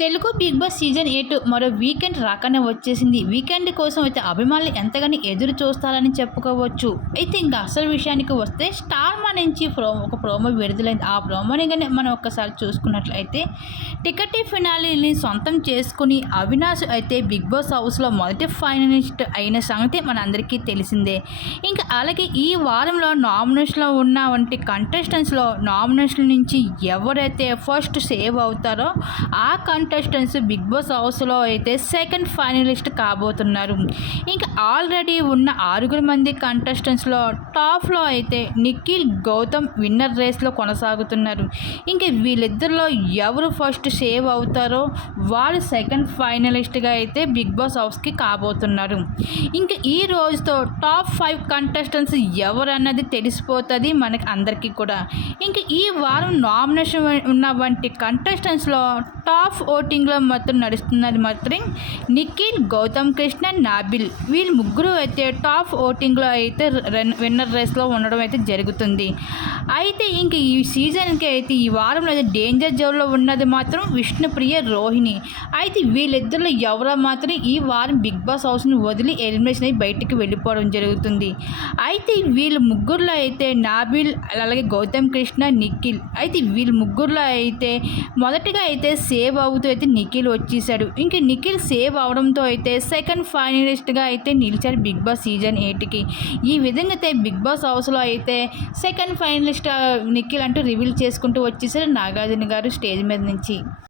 Telugu big boss season 8 మరో weekend రాకనే వచ్చేసింది. Weekend కోసం అయితే అభిమానులు ఎంతగానో ఎదురు చూస్తారని చెప్పుకోవచ్చు. అయితే ఇంకా అసలు విషయానికి వస్తే స్టార్ మా నుంచి ఒక ప్రోమో విడుదలైంది. ఆ ప్రోమోని గాని మనం ఒక్కసారి చూసుకున్నట్లయితే టికెట్ ఫినాలేని సొంతం చేసుకుని అవినాష్ అయితే బిగ్ బాస్ హౌస్లో మొదటి ఫైనలిస్ట్ అయిన సంగతి మనందరికీ తెలిసిందే. ఇంకా అలాగే ఈ వారంలో నామినేషన్లో ఉన్న వంటి కంటెస్టెంట్స్లో నామినేషన్ నుంచి ఎవరైతే ఫస్ట్ సేవ్ అవుతారో ఆ కంటెస్టెంట్స్ బిగ్ బాస్ హౌస్లో అయితే సెకండ్ ఫైనలిస్ట్ కాబోతున్నారు. ఇంకా ఆల్రెడీ ఉన్న 6 మంది కంటెస్టెంట్స్లో టాప్లో అయితే నిఖిల్, గౌతమ్ విన్నర్ రేస్లో కొనసాగుతున్నారు. ఇంకా వీళ్ళిద్దరిలో ఎవరు ఫస్ట్ సేవ్ అవుతారో వాళ్ళు సెకండ్ ఫైనలిస్ట్గా అయితే బిగ్ బాస్ హౌస్కి కాబోతున్నారు. ఇంకా ఈ రోజుతో టాప్ 5 కంటెస్టెంట్స్ ఎవరన్నది తెలిసిపోతుంది మనకి అందరికీ కూడా. ఇంకా ఈ వారం నామినేషన్ ఉన్న వంటి కంటెస్టెంట్స్లో టాప్ ఓటింగ్లో మాత్రం నడుస్తున్నది మాత్రం నిఖిల్, గౌతమ్ కృష్ణ, నాబిల్. వీళ్ళు ముగ్గురు అయితే టాప్ ఓటింగ్లో అయితే విన్నర్ రేస్లో ఉండడం అయితే జరుగుతుంది. అయితే ఇంక ఈ సీజన్కి అయితే ఈ వారంలో అయితే డేంజర్ జోన్లో ఉన్నది మాత్రం విష్ణుప్రియ, రోహిణి. అయితే వీళ్ళిద్దరిలో ఎవరో మాత్రం ఈ వారం బిగ్ బాస్ హౌస్ని వదిలి ఎలిమినేషన్ అయ్యి బయటికి వెళ్ళిపోవడం జరుగుతుంది. అయితే వీళ్ళు ముగ్గురులో అయితే నాబిల్, అలాగే గౌతమ్ కృష్ణ, నిఖిల్. అయితే వీళ్ళు ముగ్గురులో అయితే మొదటిగా అయితే సేవ్ అవుతూ అయితే నిఖిల్ వచ్చేసాడు. ఇంక నిఖిల్ సేవ్ అవడంతో అయితే సెకండ్ ఫైనలిస్ట్గా అయితే నిలిచాడు బిగ్ బాస్ సీజన్ 8కి. ఈ విధంగా అయితే బిగ్ బాస్ హౌస్లో అయితే సెకండ్ ఫైనలిస్ట్ నిఖిల్ అంటూ రివీల్ చేసుకుంటూ వచ్చేసారు నాగార్జున గారు స్టేజ్ మీద నుంచి.